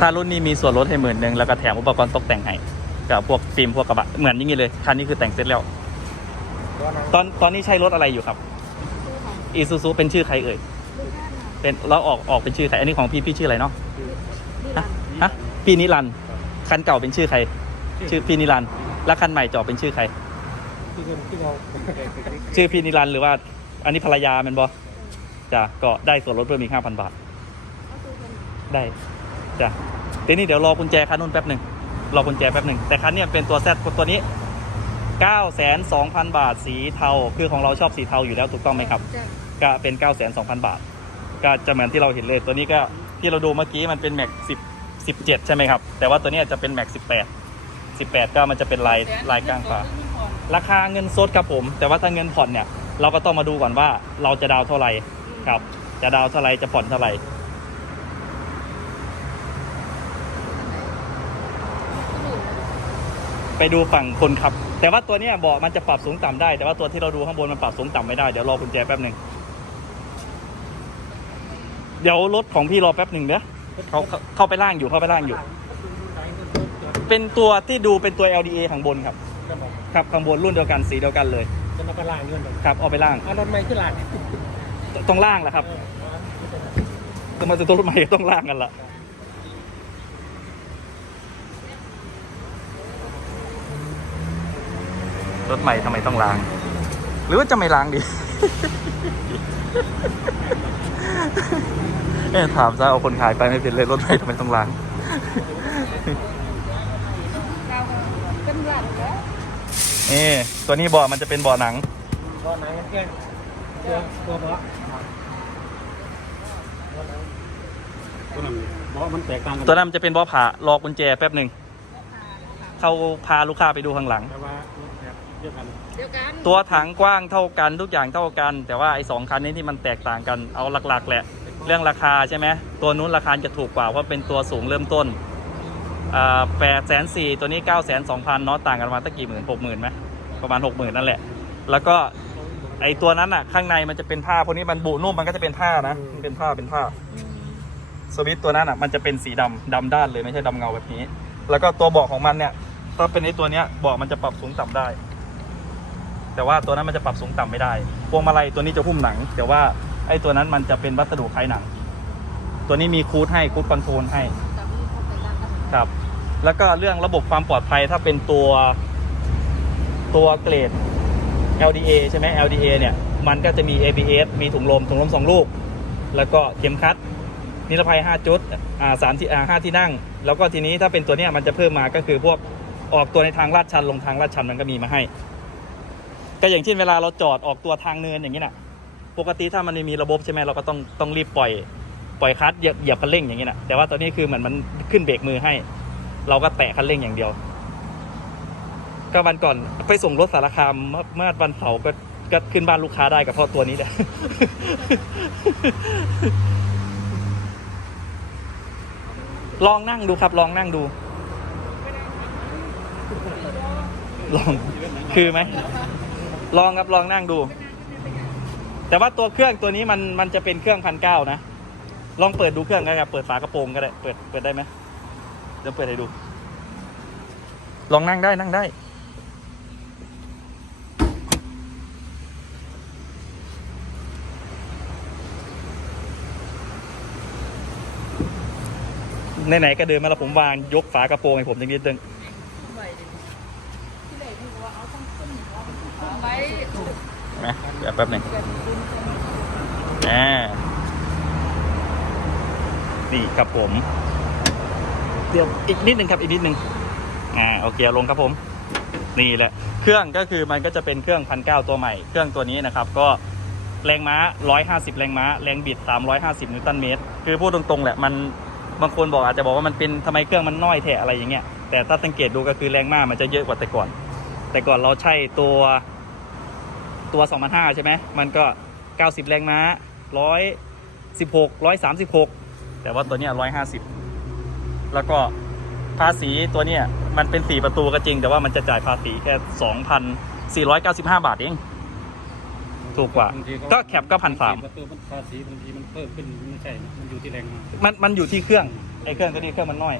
ถ้ารุ่นนี้มีส่วนลดให้หมื่นหนึ่งแล้วก็แถมอุปกรณ์ตกแต่งให้กับพวกฟิล์มพวกกระบะเหมือนอย่างนี้เลยคันนี้คือแต่งเสร็จแล้ว ตอนตอนนี้ใช้รถอะไรอยู่ครับอีซูซูเป็นชื่อใครเอ่ยเป็นแล้วออกออกเป็นชื่อใครอันนี้ของพี่พี่ชื่ออะไรเนาะฮะฮะพี่นิรันด์คันเก่าเป็นชื่อใคร ชื่อพี่นิรันด์แล้วคันใหม่จอเป็นชื่อใครชื่อพี่นิรันด์หรือว่า อันนี้ภรรยามันบอจ้ะก็ได้ส่วนลดเพิ่มอีกห้าพันบาท ได้จ้ะ ทีนี้เดี๋ยวรอกุญแจคันนู้นแป๊บหนึ่งรอกุญแจแป๊บหนึ่งแต่คันเนี้ยเป็นตัวแซดตัวนี้9 2 0 0 0 บาทสีเทาคือของเราชอบสีเทาอยู่แล้วถูกต้องไหมครับ ก็เป็น 9 2 0 0 0 บาท ก็จะเหมือนที่เราเห็นเลยตัวนี้ก็ที่เราดูเมื่อกี้มันเป็นแม็ก10 17 ใช่ไหมครับ แต่ว่าตัวเนี้ยจะเป็นแม็ก18 18 ก็มันจะเป็นลายลายกลางฝาราคาเงินสดครับผม แต่ว่าถ้าเงินผ่อนเนี่ยเราก็ต้องมาดูก่อนว่าเราจะดาวน์เท่าไหร่ครับ จะดาวน์เท่าไหร่จะผ่อนเท่าไหร่ ไปดูฝั่งคนขับ แต่ว่าตัวเนี้ยเบาะมันจะปรับสูงต่ำได้ แต่ว่าตัวที่เราดูข้างบนมันปรับสูงต่ำไม่ได้ เดี๋ยวรอกุญแจแป๊บหนึ่งเดี๋ยวรถของพี่รอแป๊บหนึ่งเด้อเขาเขาเข้าไปล่างอยู่เข้าไปล่างอยู่ เป็นตัวที่ดูเป็นตัว LDA ข้างบนครับจะบอกครับข้างบนรุ่นเดียวกันสีเดียวกันเลยจะมาตลาดเงินแบบครับเอาไปล่างเอารถใหม่ขึ้นหลาดตรงล่างแหละครับจะมาจะตัวรถใหม่ต้องล่างกันละ รถใหม่ทำไมต้องล้าง หรือว่าจะไม่ล้างดีเอ๊ะถามซะเอาคนขายไปไม่เป็นเลยรถใหม่ทำไมต้องล้างเป็นหลังแล้วนี่ตัวนี้เบาะมันจะเป็นเบาะหนังตอนไหนกันแก่ตัวตัวเบาะตัวนั้นเพราะมันแตกต่างกันตัวนั้นมันจะเป็นเบาะผ่ารอกุญแจแป๊บหนึ่งเขาพาลูกค้าไปดูข้างหลังแต่ว่าแบบ เดียวกันเดียวกันตัวถังกว้างเท่ากันทุกอย่างเท่ากัน แต่ว่าไอ้สองคันนี้ที่มันแตกต่างกันเอาหลักๆ แหละ เรื่องราคาใช่ไหมตัวนู้นราคาจะถูกกว่าเพราะเป็นตัวสูงเริ่มต้นแปดแสนสี่ตัวนี้เก้าแสนสองพันเนาะต่างกันประมาณตั้งกี่หมื่นหกหมื่นไหมประมาณหกหมื่นนั่นแหละ แล้วก็ไอ้ตัวนั้นอะ ข้างในมันจะเป็นผ้าพวกนี้มันบุนุ่มมันก็จะเป็นผ้านะมันเป็นผ้าเป็นผ้าสวิตช์ตัวนั้นอะมันจะเป็นสีดำดำด้านเลยไม่ใช่ดำเงาแบบนี้ แล้วก็ตัวเบาะของมันเนี่ยถ้าเป็นไอ้ตัวเนี้ยเบาะมันจะปรับสูงต่ำได้ แต่ว่าตัวนั้นมันจะปรับสูงต่ำไม่ได้พวงมาลัยตัวนี้จะหุ้มหนัง แต่ว่าไอ้ตัวนั้นมันจะเป็นวัสดุคล้ายหนัง ตัวนี้มีคูดให้คูดคอนโทรลให้ครับ แล้วก็เรื่องระบบความปลอดภัยถ้าเป็นตัวตัวเกรด LDA ใช่ไหม LDA เนี่ยมันก็จะมี ABS มีถุงลมถุงลมสองลูก แล้วก็เข็มขัด นิรภัย 5 จุดอ่าสามที่อ่าห้าที่นั่ง แล้วก็ทีนี้ถ้าเป็นตัวเนี้ยมันจะเพิ่มมาก็คือพวกออกตัวในทางลาดชันลงทางลาดชันมันก็มีมาให้ ก็อย่างเช่นเวลาเราจอดออกตัวทางเนินอย่างนี้น่ะปกติถ้ามันไม่มีระบบใช่ไหมเราก็ต้องต้องรีบปล่อยปล่อยคลัตช์เหยียบหยียบคันเร่งอย่างนี้นะแต่ว่าตอนนี้คือเหมือนมันขึ้นเบรกมือให้ เราก็แตะคันเร่งอย่างเดียว ก็วันก่อนไปส่งรถสารคามเมื่อวันเสาร์ก็ก็ขึ้นบ้านลูกค้าได้กับเพราะตัวนี้แหละลองนั่งดูครับ ลองนั่งดู ลอง คือไหม ลองครับลองนั่งดู แต่ว่าตัวเครื่องตัวนี้มันมันจะเป็นเครื่องพันเก้านะ ลองเปิดดูเครื่องกันครับเปิดฝากระโปรงก็ได้เปิดเปิดได้ไหมเดี๋ยวเปิดให้ดู ลองนั่งได้นั่งได้ ไหนๆก็เดินมาแล้วผมวางยกฝากระโปรงให้ผมอย่างนิดนึง ที่ไหนที่ไหนที่ว่าเอาต้องขึ้นเอาขึ้นไว้ นะเดี๋ยวแป๊บหนึ่งนอ่านี่ครับผมเดี๋ยวอีกนิดหนึ่งครับอีกนิดหนึ่งอ่าโอเคเลงครับผม นี่แหละ เครื่องก็คือมันก็จะเป็นเครื่องพันเก้าตัวใหม่ เครื่องตัวนี้นะครับ ก็แรงม้า 150 แรงม้า แรงบิด 350 นิวตันเมตร คือพูดตรงๆแหละ มันบางคนบอกอาจจะบอกว่ามันเป็นทำไมเครื่องมันน้อยแถะอะไรอย่างเงี้ย แต่ถ้าสังเกตดูก็คือแรงม้ามันจะเยอะกว่าแต่ก่อน แต่ก่อนเราใช้ตัว ตัว2005ใช่ไหมมันก็ 90 แรงม้า 116 136 แต่ว่าตัวเนี้ย150 แล้วก็ภาษีตัวเนี้ยมันเป็น 4 ประตูก็จริง แต่ว่ามันจะจ่ายภาษีแค่2,495 บาทเอง ถูกกว่าบงทีก็แคปก็1,300ประตูมันภาษีบางทีมันเพิ่มขึ้นไม่ใช่นะมันอยู่ที่แรงงานมันมันอยู่ที่เครื่องไอ้เครื่องตัวนี้เครื่องมันน้อย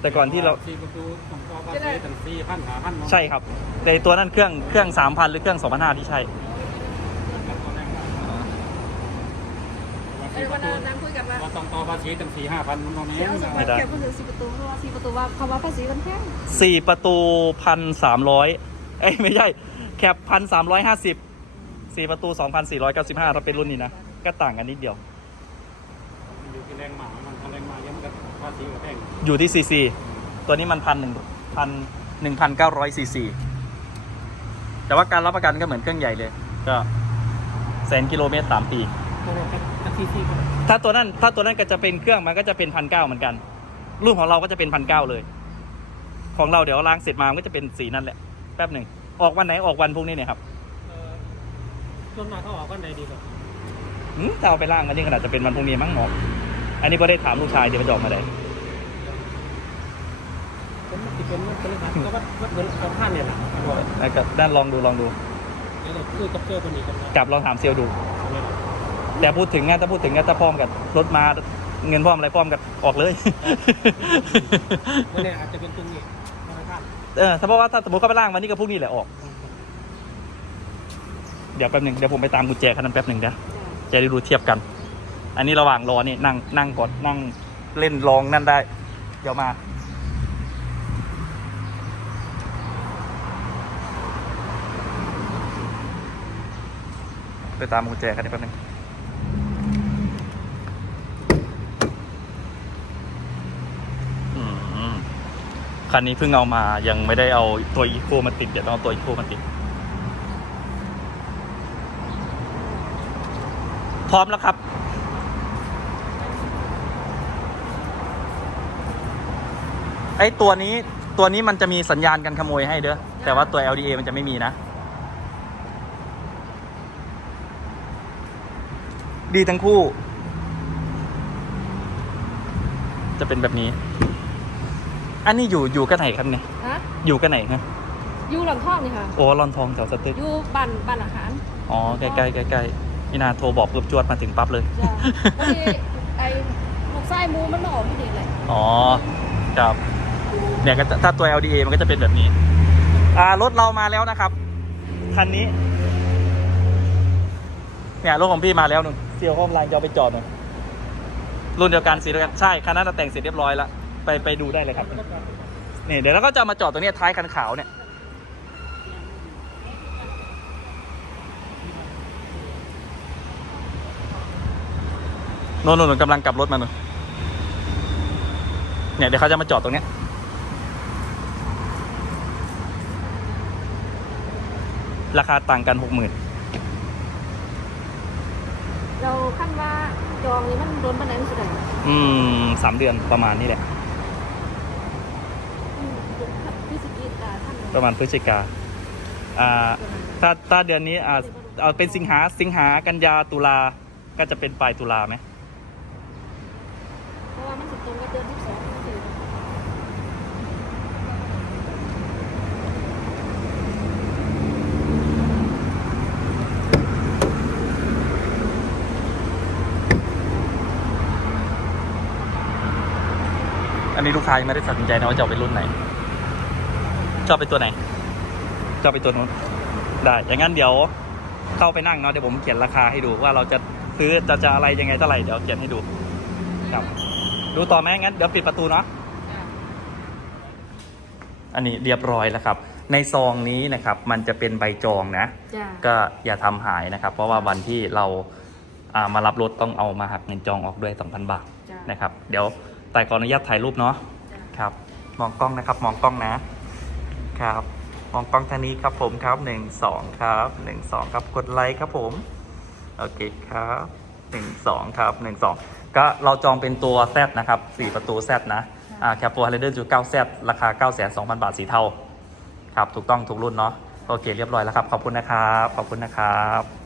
แต่ก่อนที่เราสี่ประตูต้องต่อภาษีตั้งสี่พันหาพันเนาะใช่ครับ แต่ตัวนั้นเครื่องเครื่องสามพันหรือเครื่องสองพันห้าที่ใช่ไอ้วันนั้นคุยกันว่าว่าต้องต่อภาษีตั้งสี่ห้าพันมันตรงนี้เดี๋ยวสมมไม่ติได้แค่คนถึงสี่ประตูเพราะว่าสี่ประตูว่าคำว่าภาษีมันแพงสี่ประตูพันสามร้อยเอ้ยไม่ใช่แคปพันสามร้อยห้าสิบสี่ประตูสองพันสี่ร้อยเก้าสิบห้าถ้าเป็นรุ่นนี้นะ ก็ต่างกันนิดเดียว มันอยู่ที่แรงหมามันถ้าแรงหมาเยอะมันก็ภาษีก็แพงอยู่ที่ซีซีตัวนี้มันพันหนึ่งพันหนึ่งพันเก้าร้อยซีซีแต่ว่าการรับประกันก็เหมือนเครื่องใหญ่เลย ก็แสนกิโลเมตรสามปีก็เลยแท็กซี่ที่ก็ถ้าตัวนั้นถ้าตัวนั้นก็จะเป็นเครื่องมันก็จะเป็นพันเก้าเหมือนกัน รุ่นของเราก็จะเป็นพันเก้าเลย ของเราเดี๋ยวล้างเสร็จมามันก็จะเป็นสีนั่นแหละแป๊บหนึ่งออกวันไหนออกวันพวกนี้เนี่ยครับเอ่อช่วงหน้าเขาออกกันใดดีกว่าหืมจะเอาไปล้างกันนี่ขนาดจะเป็นวันพรุ่งนี้มั้งหมอ อันนี้ก็ได้ถามลูกชายเดี๋ยวไปจอกมาได้เป็นมันติเป็นมันเป็นครับก็วัดวัดเหมือนกับท่านเนี่ยแหละบอกแล้วก็ด้านลองดูลองดู เดี๋ยวเราคุยกับเจ้าคนนี้กันนะกลับลองถามเซลลดู แต่พูดถึงงานถ้าพูดถึงงานถ้าพร้อมกับรถมาเงินพร้อมอะไรพร้อมกับออกเลย ไม่แน่อาจจะเป็นตรงนี้นาคาเออถ้าเพราะว่าถ้าสมมติเขาไปล่างวันนี้ก็พรุ่งนี้แหละออก เดี๋ยวแป๊บหนึ่งเดี๋ยวผมไปตามกุญแจคันนั้นแป๊บหนึ่งนะจะได้ดูเทียบกัน อันนี้ระหว่างรอนี่นั่งนั่งกดนั่งเล่นลองนั่นได้ เดี๋ยวมาไปตามกุญแจคันนี้แป๊บนึงอืมคันนี้เพิ่งเอามา ยังไม่ได้เอาตัวอีโคมาติด เดี๋ยวต้องเอาตัวอีโคมาติด พร้อมแล้วครับ ไอ้ตัวนี้ตัวนี้มันจะมีสัญญาณการขโมยให้เด้อแต่ว่าตัว LDA มันจะไม่มีนะ ดีทั้งคู่ จะเป็นแบบนี้ อันนี้อยู่อยู่กันไหนครับเนี่ยฮะอยู่กันไหนนะอยู่หลังท่องนี่ค่ะโอ้รอนทองแถวสตึกอยู่บ้านบ้านอาหารอ๋อใกล้ใกล้ใกล้ใกล้ๆนี่นาโทรบอกปุ๊บจวดมาถึงปั๊บเลย จ้ะพอดีไอ้ลูกไส้มูมันมาออกที่นี่เลยอ๋อครับ เนี่ยก็จะถ้าตัว LDA มันก็จะเป็นแบบนี้ อ่ารถเรามาแล้วนะครับ คันนี้ เนี่ยรถของพี่มาแล้วนุ่นเซียวข้อมลายจะเอาไปจอดหน่อยรุ่นเดียวกันสีเดียวกันใช่คันนั้นนะแต่งเสร็จเรียบร้อยแล้วไปไปดูได้เลยครับนี่เดี๋ยวเราก็จะมาจอดตรงเนี้ยท้ายคันขาวเนี่ยโน่นโน่นกำลังกลับรถมาหน่นเนี่ยเดี๋ยวเขาจะมาจอดตรงเนี้ย ราคาต่างกันหกหมื่นเราขั้นว่าจองนี่มันโดนปันไหนมันสุดไหนอืมสามเดือนประมาณนี้แหละพี่สกีตาท่านประมาณพฤศจิกาอ่าถ้าถ้าเดือนนี้อ่าเอาเป็นสิงหาสิงหากันยาตุลาก็จะเป็นปลายตุลาไหม เพราะว่ามันสิตรงกับเดือนที่สองที่สี่ อันนี้ลูกค้ายังไม่ได้ตัดสินใจนะว่าจะเอาเป็นรุ่นไหนชอบเป็นตัวไหนชอบเป็นตัวนู้นได้ อย่างนั้นเดี๋ยวเข้าไปนั่งเนาะเดี๋ยวผมเขียนราคาให้ดูว่าเราจะซื้อจะจะอะไรยังไงเท่าไหร่เดี๋ยวเขียนให้ดูครับ ดูต่อไหมงั้นเดี๋ยวปิดประตูเนาะอันนี้เรียบร้อยแล้วครับ ในซองนี้นะครับ มันจะเป็นใบจองนะจ้าก็อย่าทำหายนะครับ เพราะว่าวันที่เราอ่ามารับรถต้องเอามาหักเงินจองออกด้วย 2,000 บาทจ้านะครับ เดี๋ยว แต่ขออนุญาตถ่ายรูปเนาะจ้าครับ มองกล้องนะครับ มองกล้องนะครับ มองกล้องทางนี้ครับผมครับหนึ่งสองครับหนึ่งสองครับกดไลค์ครับผมโอเคครับหนึ่งสองครับหนึ่งสองก็เราจองเป็นตัว Z นะครับสี่ประตู Z นะอ่าแคปโปไฮเดอร์จูเก้า Z ราคา9 2 0 0 0บาทสีเทาครับถูกต้องทุกรุ่นเนาะโอเค เรียบร้อยแล้วครับ ขอบคุณนะครับ ขอบคุณนะครับ